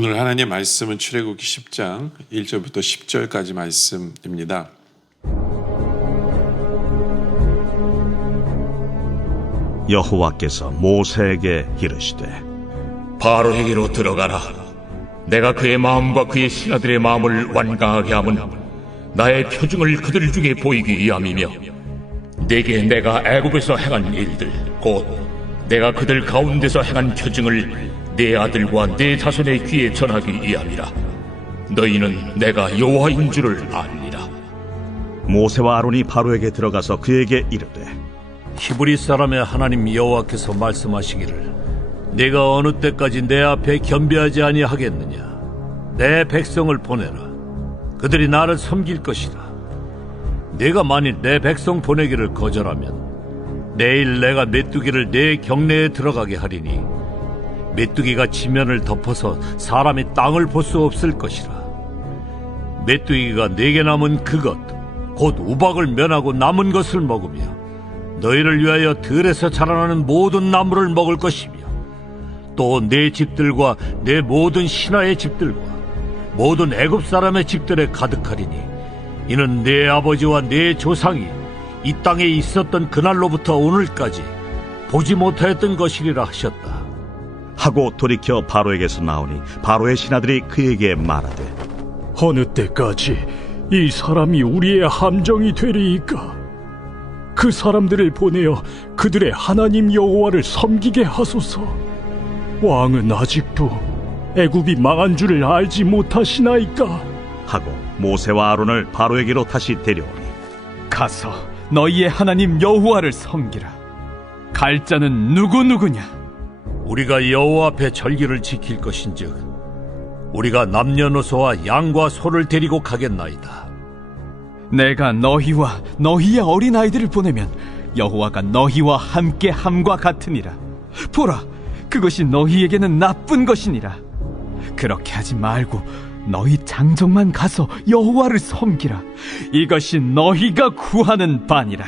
오늘 하나님의 말씀은 출애굽기 10장 1절부터 10절까지 말씀입니다. 여호와께서 모세에게 이르시되 바로에게로 들어가라. 내가 그의 마음과 그의 신하들의 마음을 완강하게 함은 나의 표징을 그들 중에 보이기 위함이며 내게 내가 애굽에서 행한 일들 곧 내가 그들 가운데서 행한 표징을 내 아들과 내 자손의 귀에 전하기 위함이라. 너희는 내가 여호와인 줄을 알리라. 모세와 아론이 바로에게 들어가서 그에게 이르되 히브리 사람의 하나님 여호와께서 말씀하시기를 내가 어느 때까지 내 앞에 겸비하지 아니하겠느냐. 내 백성을 보내라. 그들이 나를 섬길 것이라. 내가 만일 내 백성 보내기를 거절하면 내일 내가 메뚜기를 내 경내에 들어가게 하리니 메뚜기가 지면을 덮어서 사람이 땅을 볼 수 없을 것이라. 메뚜기가 내게 남은 그것 곧 우박을 면하고 남은 것을 먹으며 너희를 위하여 들에서 자라나는 모든 나무를 먹을 것이며 또 내 집들과 내 모든 신하의 집들과 모든 애굽 사람의 집들에 가득하리니 이는 내 아버지와 내 조상이 이 땅에 있었던 그날로부터 오늘까지 보지 못하였던 것이리라 하셨다. 하고 돌이켜 바로에게서 나오니 바로의 신하들이 그에게 말하되 어느 때까지 이 사람이 우리의 함정이 되리이까? 그 사람들을 보내어 그들의 하나님 여호와를 섬기게 하소서. 왕은 아직도 애굽이 망한 줄을 알지 못하시나이까? 하고 모세와 아론을 바로에게로 다시 데려오니 가서 너희의 하나님 여호와를 섬기라. 갈 자는 누구냐? 우리가 여호와 앞에 절기를 지킬 것인즉 우리가 남녀노소와 양과 소를 데리고 가겠나이다. 내가 너희와 너희의 어린아이들을 보내면 여호와가 너희와 함께 함과 같으니라. 보라, 그것이 너희에게는 나쁜 것이니라. 그렇게 하지 말고 너희 장정만 가서 여호와를 섬기라. 이것이 너희가 구하는 바니라.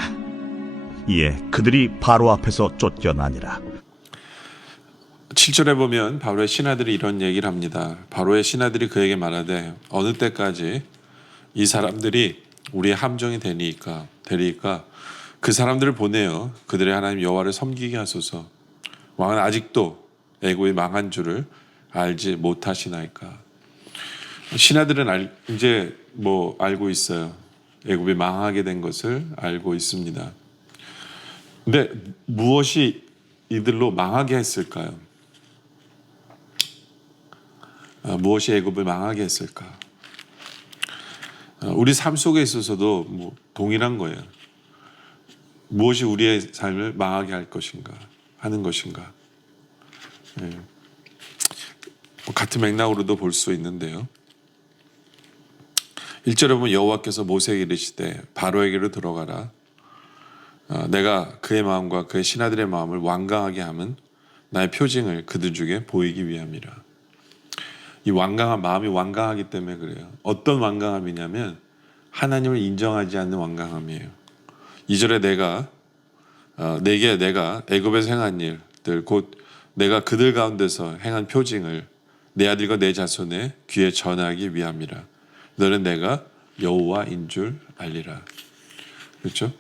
이에 그들이 바로 앞에서 쫓겨나니라. 7절에 보면 바로의 신하들이 이런 얘기를 합니다. 바로의 신하들이 그에게 말하되 어느 때까지 이 사람들이 우리의 함정이 되리이까 그 사람들을 보내어 그들의 하나님 여호와를 섬기게 하소서. 왕은 아직도 애굽이 망한 줄을 알지 못하시나이까. 신하들은 이제 알고 있어요. 애굽이 망하게 된 것을 알고 있습니다. 근데 무엇이 이들로 망하게 했을까요? 무엇이 애굽을 망하게 했을까? 우리 삶 속에 있어서도 동일한 거예요. 무엇이 우리의 삶을 망하게 할 것인가 하는 것인가. 같은 맥락으로도 볼 수 있는데요. 1절에 보면 여호와께서 모세에게 이르시되 바로에게로 들어가라. 내가 그의 마음과 그의 신하들의 마음을 완강하게 함은 나의 표징을 그들 중에 보이기 위함이라. 이 완강한 마음이 완강하기 때문에 그래요. 어떤 완강함이냐면 하나님을 인정하지 않는 완강함이에요. 2절에 내게 내가 애굽에서 행한 일들 곧 내가 그들 가운데서 행한 표징을 내 아들과 내 자손의 귀에 전하기 위함이라. 너는 내가 여호와인 줄 알리라. 그렇죠?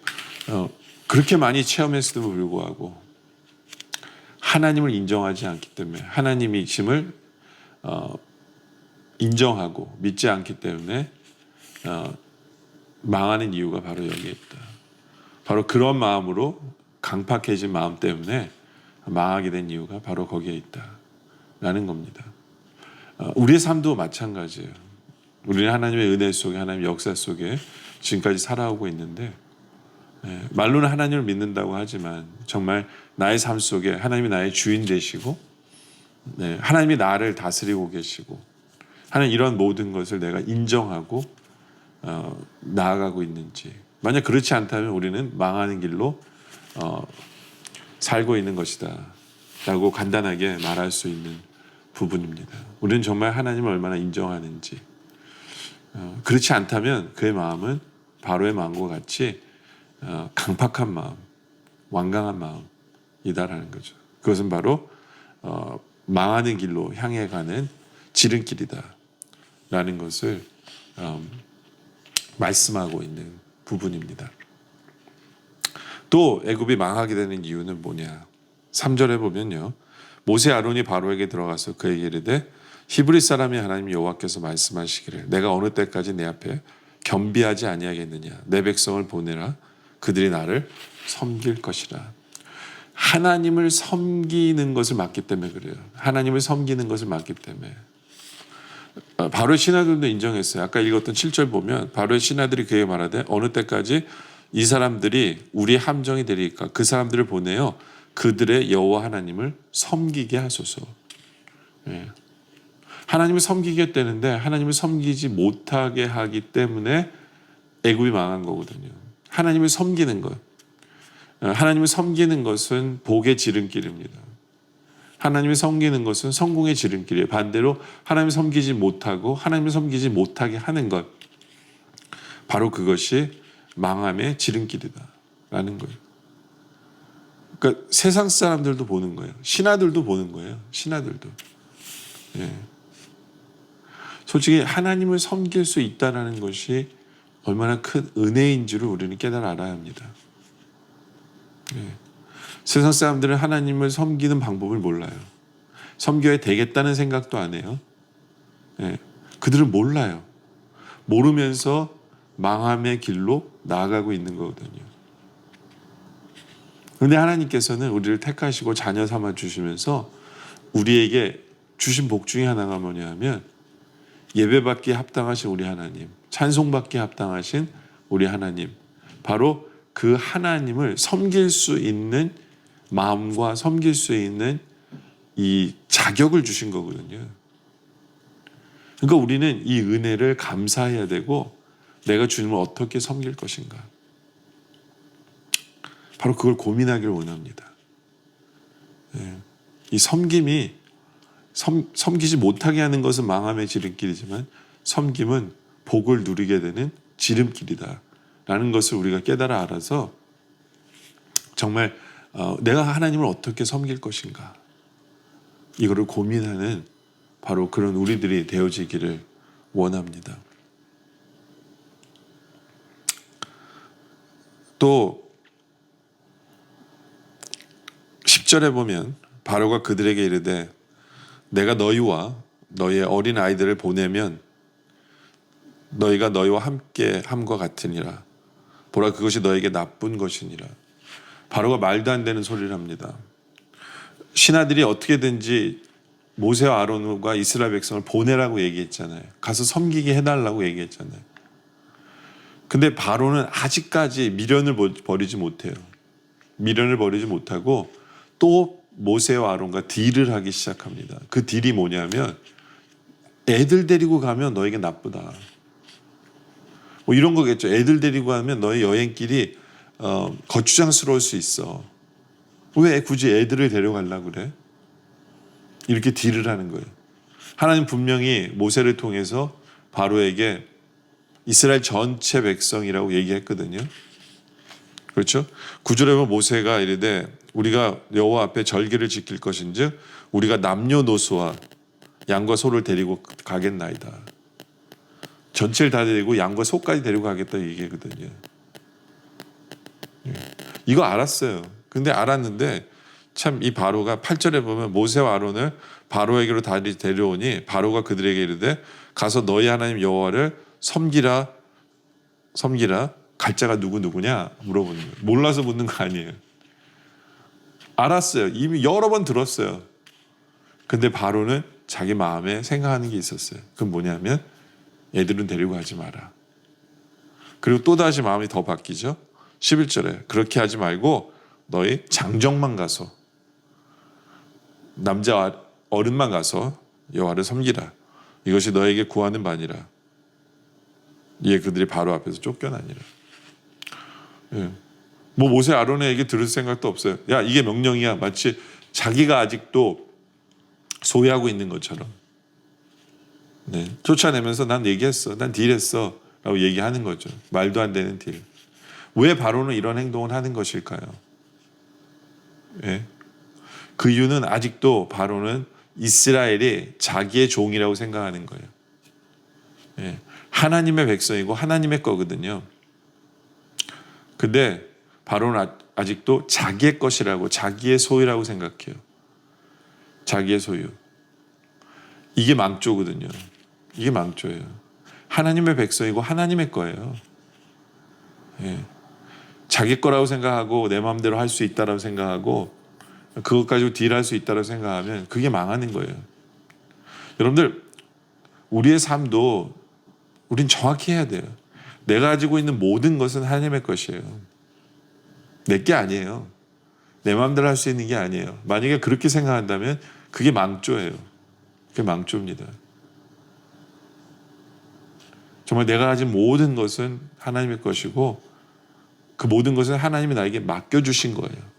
그렇게 많이 체험했음에도 불구하고 하나님을 인정하지 않기 때문에 하나님이심을 인정하고 믿지 않기 때문에 망하는 이유가 바로 여기에 있다. 바로 그런 마음으로 강팍해진 마음 때문에 망하게 된 이유가 바로 거기에 있다라는 겁니다. 우리의 삶도 마찬가지예요. 우리는 하나님의 은혜 속에 하나님의 역사 속에 지금까지 살아오고 있는데 말로는 하나님을 믿는다고 하지만 정말 나의 삶 속에 하나님이 나의 주인 되시고 하나님이 나를 다스리고 계시고 하는 이런 모든 것을 내가 인정하고 나아가고 있는지, 만약 그렇지 않다면 우리는 망하는 길로 살고 있는 것이다 라고 간단하게 말할 수 있는 부분입니다. 우리는 정말 하나님을 얼마나 인정하는지, 그렇지 않다면 그의 마음은 바로의 마음과 같이 강팍한 마음, 완강한 마음이다라는 거죠. 그것은 바로 망하는 길로 향해 가는 지름길이다 라는 것을 말씀하고 있는 부분입니다. 또 애굽이 망하게 되는 이유는 뭐냐? 3절에 보면요, 모세 아론이 바로에게 들어가서 그에게 이르되 히브리 사람이 하나님 여호와께서 말씀하시기를 내가 어느 때까지 내 앞에 겸비하지 아니하겠느냐? 내 백성을 보내라. 그들이 나를 섬길 것이라. 하나님을 섬기는 것을 맡기 때문에 그래요. 하나님을 섬기는 것을 맡기 때문에. 바로의 신하들도 인정했어요. 아까 읽었던 7절 보면 바로의 신하들이 그에게 말하되 어느 때까지 이 사람들이 우리의 함정이 되리까? 그 사람들을 보내어 그들의 여호와 하나님을 섬기게 하소서. 예. 하나님을 섬기겠다는데 하나님을 섬기지 못하게 하기 때문에 애굽이 망한 거거든요. 하나님을 섬기는 것. 하나님을 섬기는 것은 복의 지름길입니다. 하나님을 섬기는 것은 성공의 지름길이에요. 반대로 하나님을 섬기지 못하고 하나님을 섬기지 못하게 하는 것. 바로 그것이 망함의 지름길이다라는 거예요. 그러니까 세상 사람들도 보는 거예요. 신하들도 보는 거예요. 신하들도. 예. 솔직히 하나님을 섬길 수 있다는 것이 얼마나 큰 은혜인 줄을 우리는 깨달아 알아야 합니다. 예. 세상 사람들은 하나님을 섬기는 방법을 몰라요. 섬겨야 되겠다는 생각도 안 해요. 예. 그들은 몰라요. 모르면서 망함의 길로 나아가고 있는 거거든요. 그런데 하나님께서는 우리를 택하시고 자녀 삼아 주시면서 우리에게 주신 복 중에 하나가 뭐냐 하면 예배받기에 합당하신 우리 하나님, 찬송받기에 합당하신 우리 하나님, 바로 그 하나님을 섬길 수 있는 마음과 섬길 수 있는 이 자격을 주신 거거든요. 그러니까 우리는 이 은혜를 감사해야 되고 내가 주님을 어떻게 섬길 것인가, 바로 그걸 고민하기를 원합니다. 이 섬김이 섬기지 못하게 하는 것은 망함의 지름길이지만 섬김은 복을 누리게 되는 지름길이다라는 것을 우리가 깨달아 알아서 정말 내가 하나님을 어떻게 섬길 것인가, 이거를 고민하는 바로 그런 우리들이 되어지기를 원합니다. 또 10절에 보면 바로가 그들에게 이르되 내가 너희와 너희의 어린 아이들을 보내면 너희가 너희와 함께 함과 같으니라. 보라, 그것이 너에게 나쁜 것이니라. 바로가 말도 안 되는 소리를 합니다. 신하들이 어떻게든지 모세와 아론과 이스라엘 백성을 보내라고 얘기했잖아요. 가서 섬기게 해달라고 얘기했잖아요. 근데 바로는 아직까지 미련을 버리지 못해요. 미련을 버리지 못하고 또 모세와 아론과 딜을 하기 시작합니다. 그 딜이 뭐냐면 애들 데리고 가면 너에게 나쁘다. 뭐 이런 거겠죠. 애들 데리고 가면 너의 여행길이 거추장스러울 수 있어. 왜 굳이 애들을 데려가려고 그래? 이렇게 딜을 하는 거예요. 하나님 분명히 모세를 통해서 바로에게 이스라엘 전체 백성이라고 얘기했거든요. 그렇죠? 9절에 보면 모세가 이르되 우리가 여호와 앞에 절기를 지킬 것인즉 우리가 남녀노소와 양과 소를 데리고 가겠나이다. 전체를 다 데리고 양과 소까지 데리고 가겠다 얘기거든요. 이거 알았어요. 근데 알았는데 참 이 바로가 8절에 보면 모세와 아론을 바로에게로 데려오니 바로가 그들에게 이르되 가서 너희 하나님 여호와를 섬기라. 갈자가 누구냐 물어보는 거예요. 몰라서 묻는 거 아니에요. 알았어요. 이미 여러 번 들었어요. 근데 바로는 자기 마음에 생각하는 게 있었어요. 그건 뭐냐면 애들은 데리고 가지 마라. 그리고 또다시 마음이 더 바뀌죠. 11절에 그렇게 하지 말고 너희 장정만 가서, 남자 어른만 가서 여호와를 섬기라. 이것이 너에게 구하는 바니라. 이에 그들이 바로 앞에서 쫓겨나니라. 예. 뭐 모세 아론의 얘기 들을 생각도 없어요. 야, 이게 명령이야. 마치 자기가 아직도 소유하고 있는 것처럼. 네. 쫓아내면서 난 얘기했어. 난 딜했어. 라고 얘기하는 거죠. 말도 안 되는 딜. 왜 바로는 이런 행동을 하는 것일까요? 예. 그 이유는 아직도 바로는 이스라엘이 자기의 종이라고 생각하는 거예요. 예, 하나님의 백성이고 하나님의 거거든요. 근데 바로는 아직도 자기의 것이라고, 자기의 소유라고 생각해요. 자기의 소유. 이게 망조거든요. 이게 망조예요. 하나님의 백성이고 하나님의 거예요. 예. 자기 거라고 생각하고 내 마음대로 할 수 있다라고 생각하고 그것 가지고 딜할 수 있다라고 생각하면 그게 망하는 거예요. 여러분들, 우리의 삶도 우린 정확히 해야 돼요. 내가 가지고 있는 모든 것은 하나님의 것이에요. 내 게 아니에요. 내 마음대로 할 수 있는 게 아니에요. 만약에 그렇게 생각한다면 그게 망조예요. 그게 망조입니다. 정말 내가 가진 모든 것은 하나님의 것이고 그 모든 것은 하나님이 나에게 맡겨주신 거예요.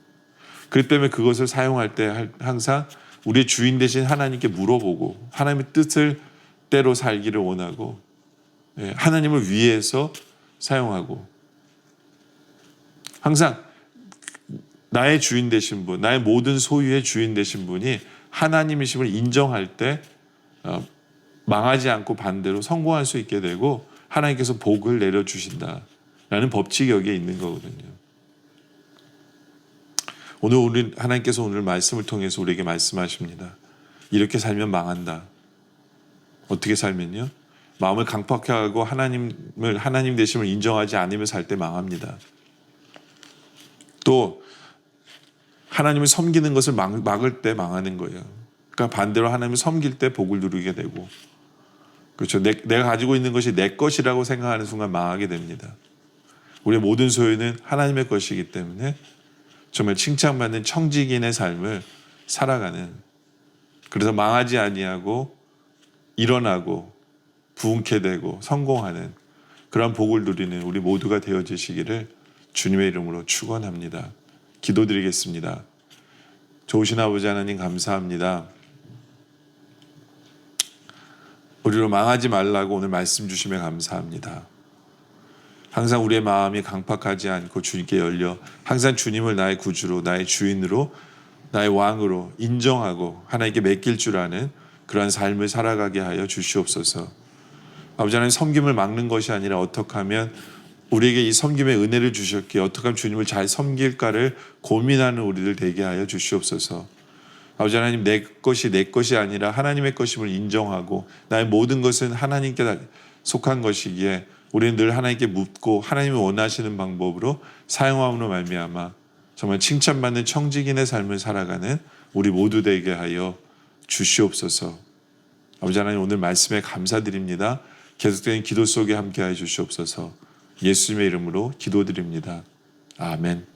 그렇기 때문에 그것을 사용할 때 항상 우리의 주인 되신 하나님께 물어보고 하나님의 뜻을 때로 살기를 원하고 하나님을 위해서 사용하고 항상 나의 주인 되신 분, 나의 모든 소유의 주인 되신 분이 하나님이심을 인정할 때 망하지 않고 반대로 성공할 수 있게 되고 하나님께서 복을 내려주신다라는 법칙이 여기에 있는 거거든요. 오늘 하나님께서 오늘 말씀을 통해서 우리에게 말씀하십니다. 이렇게 살면 망한다. 어떻게 살면요? 마음을 강팍하게 하고 하나님 되심을 인정하지 않으며 살 때 망합니다. 또 하나님을 섬기는 것을 막을 때 망하는 거예요. 그러니까 반대로 하나님을 섬길 때 복을 누리게 되고, 그렇죠. 내가 가지고 있는 것이 내 것이라고 생각하는 순간 망하게 됩니다. 우리의 모든 소유는 하나님의 것이기 때문에 정말 칭찬받는 청지기인의 삶을 살아가는, 그래서 망하지 아니하고 일어나고 부흥케 되고 성공하는 그런 복을 누리는 우리 모두가 되어지시기를 주님의 이름으로 축원합니다. 기도드리겠습니다. 좋으신 아버지 하나님, 감사합니다. 우리로 망하지 말라고 오늘 말씀 주심에 감사합니다. 항상 우리의 마음이 강팍하지 않고 주님께 열려 항상 주님을 나의 구주로, 나의 주인으로, 나의 왕으로 인정하고 하나님께 맡길 줄 아는 그러한 삶을 살아가게 하여 주시옵소서. 아버지 하나님, 섬김을 막는 것이 아니라 어떻게 하면 우리에게 이 섬김의 은혜를 주셨기에 어떻게 하면 주님을 잘 섬길까를 고민하는 우리들 되게 하여 주시옵소서. 아버지 하나님, 내 것이 아니라 하나님의 것임을 인정하고 나의 모든 것은 하나님께 속한 것이기에 우리는 늘 하나님께 묻고 하나님이 원하시는 방법으로 사용함으로 말미암아 정말 칭찬받는 청지기인의 삶을 살아가는 우리 모두 되게 하여 주시옵소서. 아버지 하나님, 오늘 말씀에 감사드립니다. 계속되는 기도 속에 함께하여 주시옵소서. 예수님의 이름으로 기도드립니다. 아멘.